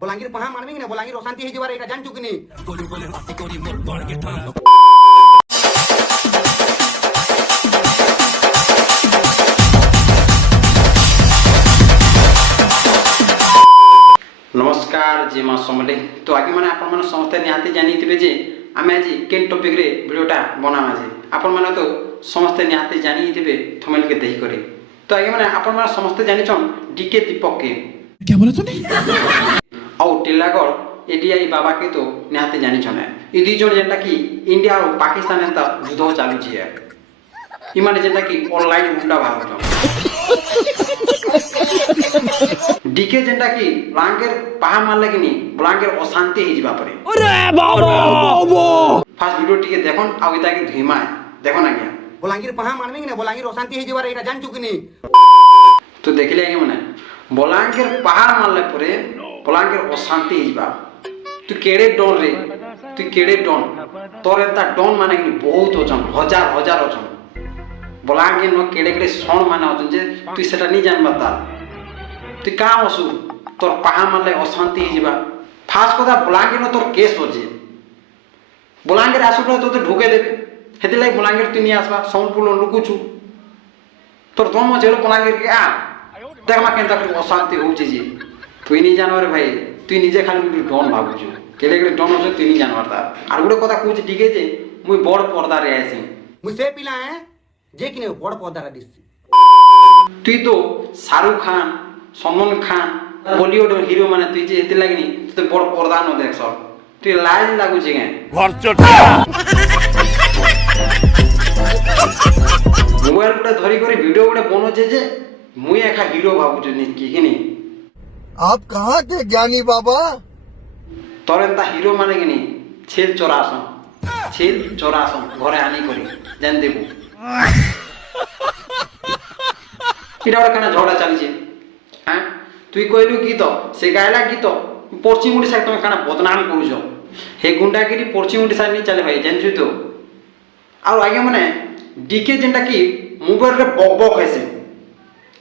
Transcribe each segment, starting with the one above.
बलांगीर पहा मानवी कि बलांगीर अशांति हो जबार एटा जानछु कि नहीं। नमस्कार जी माँ समले तो आगे मैंने आपण मैंने समस्ते निहाती जानी थे जे आम आज केन टॉपिक रे वीडियोटा बनामा जे आपण मैंने तो समस्ते निहाती जानी थे थमेल के देही करे तो आगे मैंने आपण मैंने समस्ते जानी छन डीके दीपक के क्या बोला तूने? और टिल्लागढ़ एडीआई बाबा के तो निहाती जानी छन ये दी जण जेंटा कि इंडिया और पाकिस्तान एंता युद्ध चालू छी है इमाने जेंटा कि ऑनलाइन गुंडा भाग डीके जेंटा कि ब्लांकेर पहा मारले कि ब्लांकेर अशांति ही जीवा परे अरे बाबा फास्ट वीडियो टिके देखन आ इता के धीमा देखो ना क्या बलांगीर पहा मानवी कि बलांगीर अशांति हो जबार एटा जानछु कि नहीं। तो देखले आगे माने बलांकेर पहा मारले परे बलांकेर अशांति ही जीवा तू केड़े डोन रे तू केड़े डोन तोर एता डोन माने कि बहुत ओजन हजार हजार ओजन बलांकेर न केड़े केड़े सण माने ओजन जे तू सेटा नहीं जान बता तू का असु तोर पहा मारले अशांति ही जीवा फास्ट कथा बलांकेर न तोर केस होजे बलांकेर आसुलो तो ढुके देबे हेते लाई बलांकेर तू नहीं आसबा सोनपुर लुकुछु तोर दम जेल बलांकेर के आ देखमा केनता अशांति होउचे जे তুই নি জানবার ভাই তুই নিজে খালি মুই ডন ভাবুছু কেলে কেলে ডন হচ্ছে তুই নি জানবার তা আর গোটে কথা কইছি ঠিক আছে মুই বড় পর্দা রে আইছি मुझे से पिला है जे कि बड़ पौधा दिस তুই তো শাহরুখ খান সলমান খান বলিউড হিরো মানে তুই যে এতে লাগিনি তুই বড় পর্দা ন দেখছ তুই লাজ লাগুছে কে घर चटा মোবাইল গুলো ধরি করে ভিডিও গুলো বনছে যে মুই একা হিরো ভাবুছু নি কি নি आप कहाँ के ज्ञानी बाबा? তোর এন্তা হিরো মানে কি নি ছেল চোরাসন ঘরে আনি করি জান দেবো এটা ওরা কেন ঝগড়া চালিছে হ্যাঁ তুই কইলু কি তো সে গাইলা কি তো পশ্চিম ওড়িশা তুমি কেন বদনাম করুছ হে গুন্ডাগিরি পশ্চিম ওড়িশা নিয়ে চালে ভাই জানছু তো আর আগে মানে ডিকে যেটা কি মোবাইলরে বক বক হয়েছে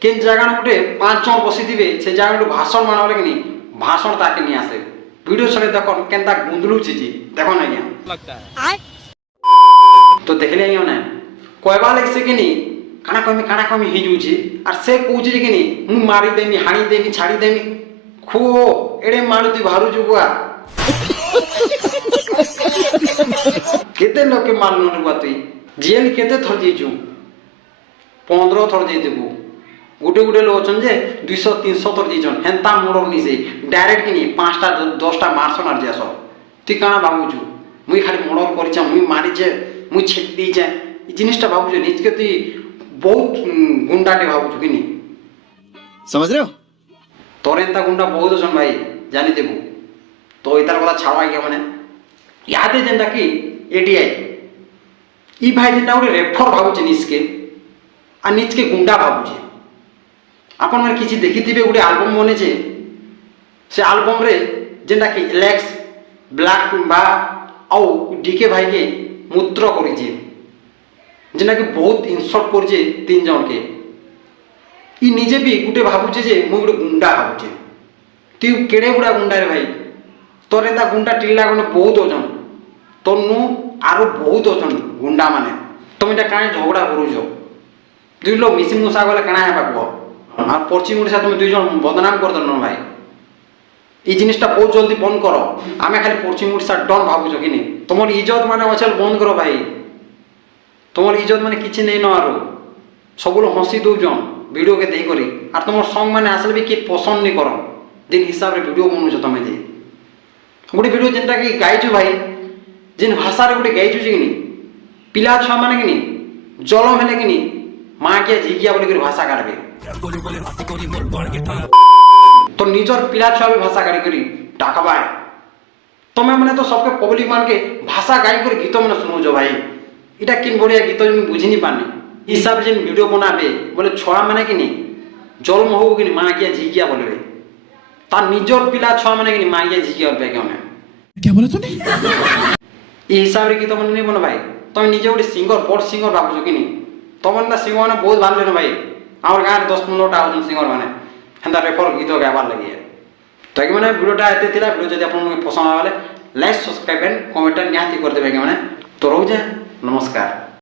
কেন জায়গা গোটে 5 জন বসিথিবে সে জায়গা গোটে ভাষণ মানবলে কি ভাষণ তাকে নিয়ে আসে ভিডিও সঙ্গে দেখুন কেনতা গুন্দলুছি দেখুন আজ্ঞা তো দেখলে আজ্ঞা না কয়বা লাগছে কি কানা কমি হিজুছি আর সে কৌছি যে কি মু মারি দেমি হানি দেমি ছাড়ি দেমি খো এড়ে মারুতি ভারু যুগুয়া কেতে লোকে মারলু নুবা তুই জেল কেতে থর যাইছু 15 থর যাই দেবু গোটে গোটে লোক অছন যে 200-300 থর যাইছন হেনতা মোড়র নিছে ডাইরেক্ট কিনি 5টা 10টা মারছন আর যাস তুই কানা ভাবুছু মুই খালি মোড়র করিছা মুই মারিছে মুই ছেড়ে দিয়েছে এই জিনিসটা ভাবুছু নিজকে তুই বহুত গুন্ডাটে ভাবুছু কিনি समझ रहे हो? তোর এন্তা গুন্ডা বহুত অছন ভাই জানি দেবু তো এটার কথা ছাড়া গিয়া মানে ইয়াতে যেটা কি এডিআই ই ভাই যেটা গোটে রেফর ভাবুছে নিজকে আর নিজকে গুন্ডা ভাবুছে আপন মানে কিছু দেখিথিবে গোটে আলবম বনেছে সে আলবমরে যেটা কি এলেক্স ব্ল্যাক বা আউ ডিকে ভাইকে মূত্র করেছে যেটা কি বহুত ইনসল্ট করছে 3 জনকে ই নিজে বি গোটে ভাবুছে যে মুই গোটে গুন্ডা ভাবুছে তুই কেড়ে গুড়া গুন্ডা রে ভাই তোর এতা গুন্ডা টিল্লা গুণ বহুত ওজন তোর নু আরো বহুত ওজন গুন্ডা মানে তুমি এটা কানে ঝগড়া করুছ দুই লোক মিশি মুশা গলে কেনা হেবা কুহ আর পশ্চিম ওড়িশা তুমি 2 জন বদনাম করতে ন ভাই এই জিনিসটা বহুত জলদি বন্ধ করো আমি খালি পশ্চিম ওড়িশার ডন ভাবুছ কিনি তোমার ইজ্জত মানে অচল বন্ধ করো ভাই তোমার ইজ্জত মানে কিছু নেই ন আরো সবগুলো হসি দৌজন ভিডিওকে দেই করি আর তোমার সং মানে আসলে বি কি পছন্দ নি করো যেন হিসাবে ভিডিও বনুছ তুমি যে গোটে ভিডিও যেটা কি গাইছু ভাই যেন ভাষারে গোটে গাইছু যে কিনি পিলা ছুয়া মানে কিনি জলম হেলে কিনি মা কে ঝিকিয়া বলি করে ভাষা কাটবে তো নিজর পিলা ছুয়া भी ভাষা গাড়ি করি ডাকবায় তুমি মানে তো সবকে পব্লিক মানকে ভাষা গাই করে গীত মানে শুনুছ ভাই এটা কিন বড়িয়া গীত আমি বুঝিনি পারনি হিসাবে যেন ভিডিও বনাবে বলে ছুয়া মানে কিনি জন্ম হোক কিনি মা গিয়া ঝিকিয়া বলবে তার নিজর পিলা ছুয়া মানে কিনি মা গিয়া ঝিকিয়া বলবে কেমন क्या बोला तूने? এই হিসাবে গীত মানে নিব না ভাই তুমি নিজে গোটে সিঙ্গর বড় সিঙ্গর ভাবুছ কিনি তোমার না সিঙ্গর মানে বহুত ভালো না ভাই আমার গাঁরে 10-15টা আছেন সিঙ্গর মানে হেন্তা রেফর গীত গাইবার লাগিয়ে তো আগে মানে ভিডিওটা এতে ଥିଲା ভিডিও যদি আপনার পছন্দ হলে লাইক সবসক্রাইব এন্ড কমেন্ট নিহাতি করে দেবে আগে মানে তো রହୁছে নমস্কার।